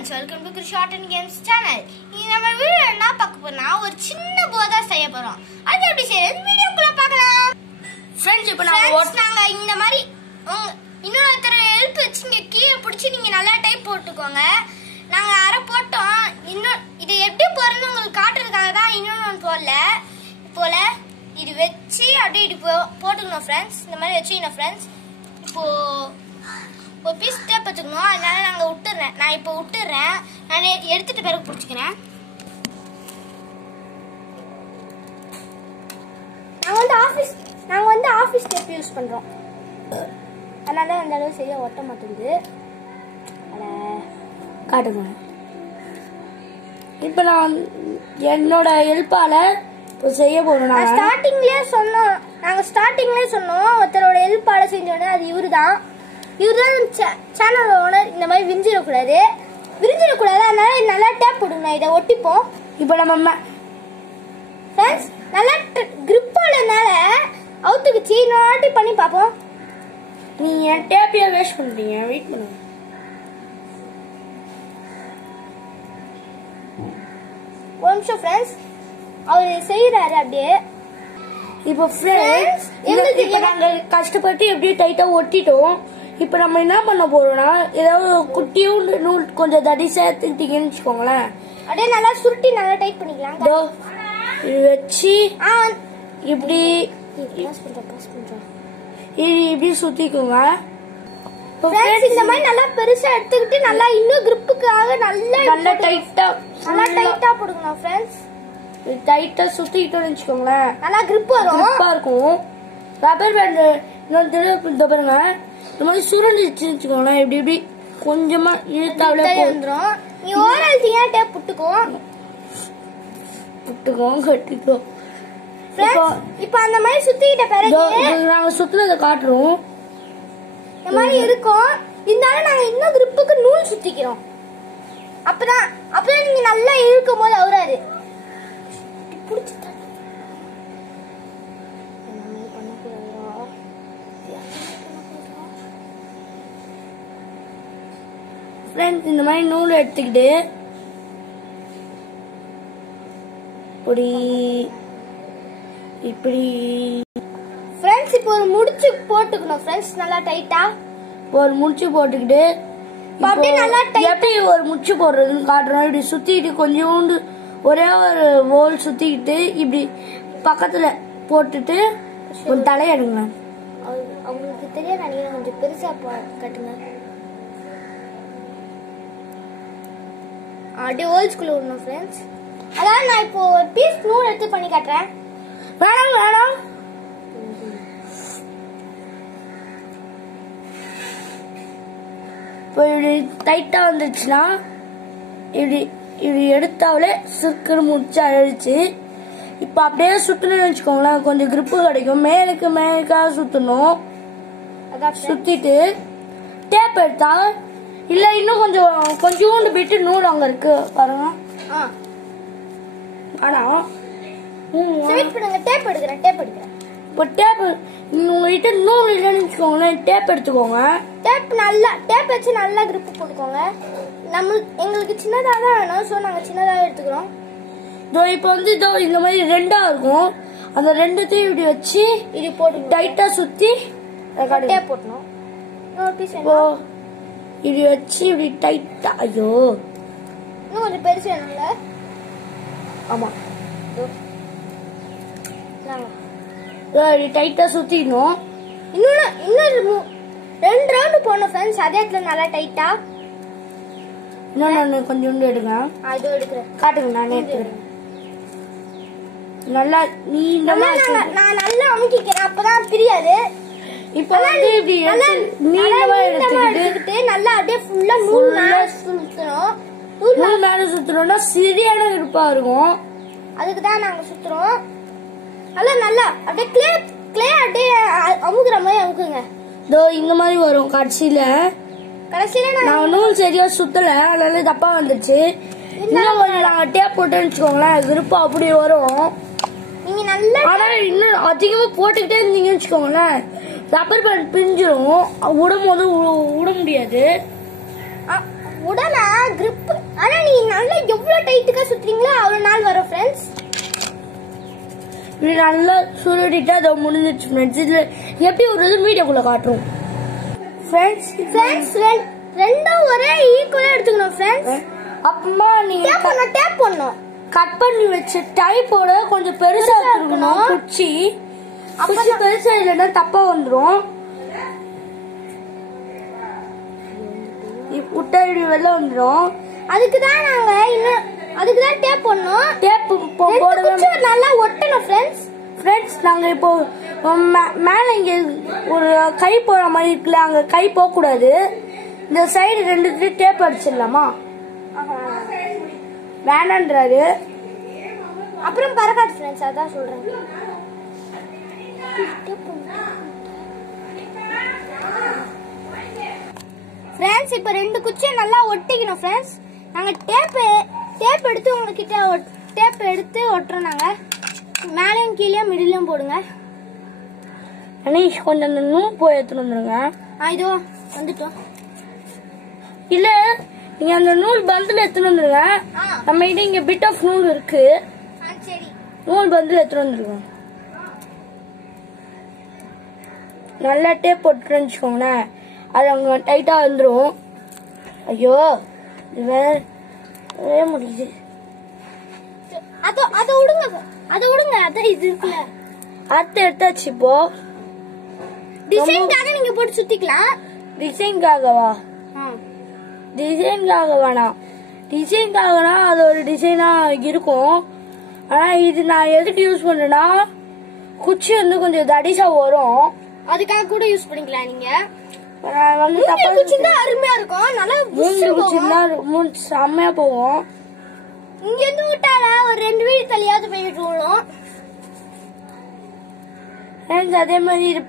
friends, welcome to Short and Games channel. In our video என்ன பார்க்க போறோம்னா ஒரு சின்ன போதா செய்ய போறோம். அது எப்படி செய்யறது வீடியோக்குள்ள பார்க்கலாம். Friends இப்போ நாங்க இந்த மாதிரி இன்னொருத்தர ஹெல்ப் வச்சு இங்க கீழ பிடிச்சி நீங்க நல்லா டைப் போட்டுக்கோங்க. நாங்க அரை போட்டோம். இன்னும் இது எப்படி போறதுன்னு உங்களுக்கு காட்டுறதுக்காக தான் இன்னொன்னு போல இது வெச்சி அப்படியே இது போட்டுக்கணும் फ्रेंड्स. இந்த மாதிரி வெச்சினா फ्रेंड्स. இப்போ ஒரு பீஸ் டேப் வச்சுக்கணும். அதனால நான் இப்போ விட்டுறேன். நான் எடுத்துட்டு பிறகு பிடிச்சிக்கிறேன். நாங்க வந்து ஆபீஸ் டேப் யூஸ் பண்றோம். அதனால அந்த அளவு சரியா ஒட்ட மாட்டேங்குது. காட்டுங்க. இப்போ நான் என்னோட ஹெல்ப்பால செய்ய போறோம். நாங்க ஸ்டார்டிங்லயே சொன்னோம் ஒருத்தரோட ஹெல்ப்பால செஞ்சோனே அது இவருதான் சேனல் ஓனர். இந்த மாதிரி விரிஞ்சிடக்கூடாது. அதனால நல்லா டேப் போடுங்க. இதை ஒட்டிப்போம். இப்போ நம்ம ஃப்ரெண்ட்ஸ் நல்லா கிரிப்பாலனால அவுத்துக்குச்சு. இன்னொரு பண்ணி பார்ப்போம். நீ என் டேப்பையே வேஸ்ட் பண்ணிட்டீங்க. வெயிட் பண்ணுங்க. ஒரு நிமிஷம் ஃப்ரெண்ட்ஸ், அவர் செய்யறாரு அப்படியே. இப்போ ஃப்ரெண்ட்ஸ் இப்போ நாங்க கஷ்டப்பட்டு எப்படியே டைட்டா ஒட்டிட்டோம். இப்போ நம்ம என்ன பண்ண போறோம்னா ஏதாவது குட்டியும் நூல் கொஞ்சம் தடிசா எடுத்துக்கிட்டீங்கன்னு வச்சுக்கோங்களேன். அப்படியே நல்லா சுருட்டி நல்லா டைட் பண்ணிக்கலாம். இது வச்சு இப்படி இப்படி சுத்திக்கோங்க. இந்த மாதிரி நல்லா பெருசா எடுத்துக்கிட்டு நல்லா இன்னும் கிரிப்புக்காக நல்லா டைட்டா போடுங்க ஃப்ரெண்ட்ஸ். டைட்டா சுத்திக்கிட்டோம்னு வச்சுக்கோங்களேன், நல்லா கிரிப் இருக்கும். ரப்பர் பேண்ட் இன்னொரு பாருங்க, இந்த மாதிரி சுருண்டுச்சுன்னு வச்சுக்கோங்களேன். இப்படி கொஞ்சமா இழுத்தாவில வந்துடும். நீ ஓரல் தீயா டேப் புட்டுக்கும் கட்டிக்கோ. இப்ப அந்த மாதிரி சுத்திக்கிட்ட பிறகு நாங்க சுத்துறத காட்டுறோம். இந்த மாதிரி இருக்கும். இருந்தாலும் நாங்க இன்னும் கிரிப்புக்கு நூல் சுத்திக்கிறோம். அப்பதான் நீங்க நல்லா இழுக்கும் போது அவராது இந்த மாதிரி நூல் எடுத்துக்கிட்டு இப்படி ஃப்ரெண்ட்ஸ் இப்போ ஒரு முடிச்சு போட்டுக்கணும் ஃப்ரெண்ட்ஸ். நல்லா டைட்டா ஒரு முடிச்சு போட்டுக்கிட்டு அப்படியே நல்லா எப்படி ஒரு முடிச்சு போடுறதுன்னு காட்டுறோம். இப்படி சுத்திட்டு கொஞ்சோண்டு ஒரே ஒரு வோல் சுத்திக்கிட்டு இப்படி பக்கத்துல போட்டுட்டு ஒரு தலையெடுங்க. அவங்களுக்கு தெரியாது, நீங்க கொஞ்சம் பெருசா கட்டுங்க. அப்படியே ஹோல்ஸ்குள்ள விடணும் ஃப்ரெண்ட்ஸ். அதான் நான் இப்போ ஒரு பீஸ் நூல் எடுத்து பண்ணி காட்டுறேன். வேணாம் இப்போ இப்படி டைட்டா வந்துச்சுன்னா இப்படி எடுத்தாலே சுக்குன்னு முடிச்சு அழிச்சு. இப்போ அப்படியே சுத்தணும்னு வச்சுக்கோங்களேன், கொஞ்சம் கிரிப்பு கிடைக்கும். மேலுக்காக சுத்தணும். சுத்திட்டு டேப் எடுத்தா இல்ல இன்னும் கொஞ்சோண்டு பிட்டு நூல் அங்க இருக்கு பாருங்க. ஆனா டேப் எடுக்கிறேன். இப்போ டேப் உங்ககிட்ட நூல் இல்லைன்னு வச்சுக்கோங்களேன், டேப் எடுத்துக்கோங்க. டேப் வச்சு நல்லா கிரிப் போட்டுக்கோங்க. எங்களுக்கு சின்னதா தான் வேணும், சோ நாங்க சின்னதா எடுத்துக்கிறோம். இப்போ வந்து இந்த மாதிரி ரெண்டா இருக்கும். அந்த ரெண்டுத்தையும் இப்படி வச்சு இது போட்டு டைட்டா சுத்தி டேப் போடணும். இப்படி வச்சு இப்படி டைட்டா. ஐயோ இன்னும் கொஞ்சம் பெருசு வேணும்ல. ஆமா, டைட்டா சுத்திடணும். இன்னொரு 2 ரவுண்ட் போடணும் ஃப்ரெண்ட்ஸ். அதே இடத்துல நல்லா டைட்டா. இன்னொன்னு கொஞ்சோண்டு எடுங்க. அது எடுக்கிறேன், காட்டுங்க. நானே எடுக்கிறேன். நல்லா நான் நல்லா அமுக்கிக்கிறேன், அப்பதான் தெரியாது. இப்போ வந்து இப்படி நீளமா எடுத்துக்கிட்டு நல்லா அப்படியே ஃபுல்லா நூல் மேல சுத்தணும். நூல் மேல சுத்தணும்னா சரியான இருப்பா இருக்கும். அதுக்கு தான் நாங்க சுத்துறோம். நல்லா அப்படியே கிளே அப்படியே அமுக்குற மாதிரி அமுக்குங்க. இந்த மாதிரி வரும். கடைசியில நான் நூல் சரியா சுத்தல, அதனால தப்பா வந்துருச்சு. இன்னும் கொஞ்சம் நாங்க டேப் போட்டோன்னு வச்சுக்கோங்களேன், விருப்பா அப்படி வரும். நீங்க நல்லா ஆனா இன்னும் அதிகமா போட்டுக்கிட்டே இருந்தீங்கன்னு வச்சுக்கோங்களேன், ரப்பர் பேண்ட் பிஞ்சிரும். விடும் போது விட முடியாது. உடனே கிரிப் நல்லா எவ்வளவு டைட்டுக்கா சுத்துறீங்களோ அவ்வளவு நாள் வரும் ஃப்ரெண்ட்ஸ். இப்படி நல்லா சுருட்டிட்டு அதை முடிஞ்சிச்சு ஃப்ரெண்ட்ஸ். இதுல எப்படி ஒரு வீடியோக்குள்ள காட்டுறோம் ஃப்ரெண்ட்ஸ். ரெண்டும் ஒரே ஈக்குவலா எடுத்துக்கணும் ஃப்ரெண்ட்ஸ். அப்புறமா நீங்க டேப் பண்ணணும். கட் பண்ணி வச்ச டைப்போட கொஞ்சம் பெருசா இருக்கணும். குச்சி பெருசா இல்லைன்னா தப்பா வந்துடும். விட்டா இப்படி வெளில வந்துடும். அதுக்குதான் நாங்க அதுக்குதான் டேப் பண்ணோம். டேப் போடவே நல்லா ஒட்டணும் ஃப்ரெண்ட்ஸ். நாங்க இப்போ மேல இங்க ஒரு கை போற மாதிரி இருக்குல்ல, அங்க கை போக கூடாது. இந்த சைடு ரெண்டுத்துலயும் டேப் அடிச்சிடலாமா? வேணான்றாரு. அப்புறம் பறக்காது ஃப்ரெண்ட்ஸ், அதான் சொல்றேன். ஃப்ரெண்ட்ஸ் இப்போ ரெண்டு குச்சியை நல்லா ஒட்டிக்கணும் ஃப்ரெண்ட்ஸ். நாங்க டேப் எடுத்து உங்ககிட்ட டேப் எடுத்து ஒட்டுறோம். நாங்க மேலேயும் கீழே மிடிலையும் போடுங்க. அனீஷ் கொஞ்சம் அந்த நூல் போய் எடுத்துட்டு வந்துருங்க. இதோ வந்துட்டோம். இல்ல நீங்க அந்த நூல் பந்தில் எடுத்துட்டு வந்துருங்க. நம்ம கிட்ட இங்க பிட் ஆஃப் நூல் இருக்கு. சரி, நூல் பந்தில் எடுத்துட்டு வந்துருங்க. நல்லா டேப் போட்டு வச்சுக்கோங்களேன். அது அங்க டைட்டா வந்துடும். ஐயோ வேற முடியுது. அதை விடுங்க. அதான் இது இருக்குல்ல, அத்தை எடுத்தாச்சு. இப்போ டிசைனுக்காக நீங்க போட்டு சுத்திக்கலாம். டிசைனுக்காகவா? டிசைனுக்காக வேணாம். டிசைனுக்காகனா அது ஒரு டிசைனா இருக்கும். ஆனா இது நான் எதுக்கு யூஸ் பண்றேன்னா, குச்சி வந்து கொஞ்சம் தடிசா வரும். அதுக்காக கூட யூஸ் பண்ணிக்கலாம். நீங்க வந்து அருமையா இருக்கும். நல்லா செம்மையா போகும். இங்க இருந்து விட்டால ஒரு 2 வீடு தள்ளியாவது போயிட்டு விடும். அதே மாதிரி இது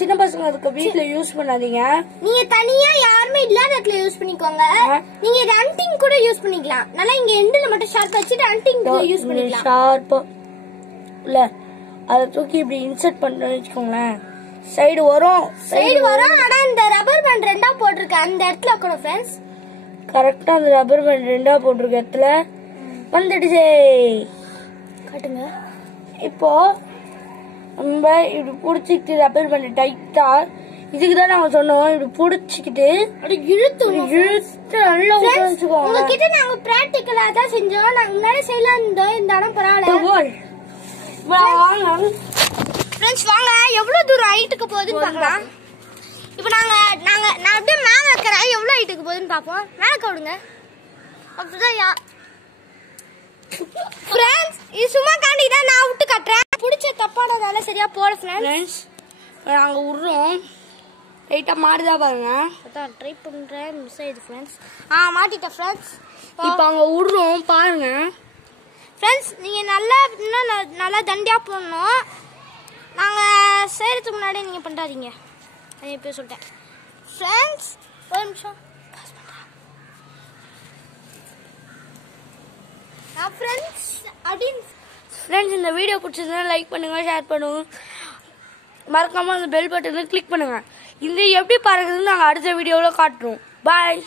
சின்ன பசங்க அதுக்கு வீட்டுல யூஸ் பண்ணாதீங்க. நீங்க தனியா யாருமே இல்லாத இடத்துல யூஸ் பண்ணிக்கோங்க. நீங்க இது அன்டிங் கூட யூஸ் பண்ணிக்கலாம். நல்லா இங்க எண்டுல மட்டும் ஷார்ப் வச்சுட்டு அன்டிங் யூஸ் பண்ணிக்கலாம். ஷார்ப்பா இல்ல அத தூக்கி இப்படி இன்சர்ட் பண்றேன்னு வச்சுக்கோங்களேன், சைடு வரும். ஆனா இந்த ரப்பர் பேண்ட் ரெண்டா போட்டிருக்க அந்த இடத்துல வைக்கணும் ஃப்ரெண்ட்ஸ். கரெக்டா அந்த ரப்பர் பேண்ட் ரெண்டா போட்டிருக்க இடத்துல வந்துடுச்சே. காட்டுங்க. இப்போ நம்ம இப்படி புடிச்சுக்கிட்டு ரப்பர் பேண்ட் டைட்டா, இதுக்குதான் நாங்க சொன்னோம். இப்படி புடிச்சுக்கிட்டு இழுத்து நல்லா வச்சுக்கோங்க. உங்ககிட்ட நாங்க பிராக்டிகலா தான் செஞ்சோம். நாங்க முன்னாடி செய்யலாம் இருந்தோம். இந்த இடம் பரவாயில்ல. ஃப்ரெண்ட்ஸ் வாங்க எவ்வளவு தூரம் ஹைட்டுக்கு போகுதுன்னு பார்க்கலாம். இப்போ நான் அப்படியே மேல வைக்கிறேன். எவ்வளவு ஹைட்டுக்கு போகுதுன்னு பார்ப்போம். மேல கவுடுங்க. அப்படிதான் ஃப்ரெண்ட்ஸ் இது சும்மா காண்டி தான் நான் விட்டு கட்டுறேன். பிடிச்ச தப்பானதால சரியா போட ஃப்ரெண்ட்ஸ். நாங்க விடுறோம். லைட்டா மாறுதா பாருங்க. அதான் ட்ரை பண்றேன். மிஸ் ஆயிடுது ஃப்ரெண்ட்ஸ். மாட்டிட்டேன் ஃப்ரெண்ட்ஸ். இப்போ அங்க விடுறோம் பாருங்க ஃப்ரெண்ட்ஸ். நீங்க இன்னும் நல்லா தண்டியா போடணும். நாங்கள் செய்கிறதுக்கு முன்னாடி நீங்கள் பண்ணுறாதீங்க. நான் இப்போ சொல்லிட்டேன் ஃப்ரெண்ட்ஸ். ஒரு நிமிஷம் பாஸ் பண்ணுறேன். ஃப்ரெண்ட்ஸ் இந்த வீடியோ பிடிச்சதுன்னா லைக் பண்ணுங்க, ஷேர் பண்ணுங்க, மறக்காம அந்த பெல் பட்டனை கிளிக் பண்ணுங்க. இந்த எப்படி பறக்குதுன்னு நாங்கள் அடுத்த வீடியோவில் காட்டுறோம். பாய்.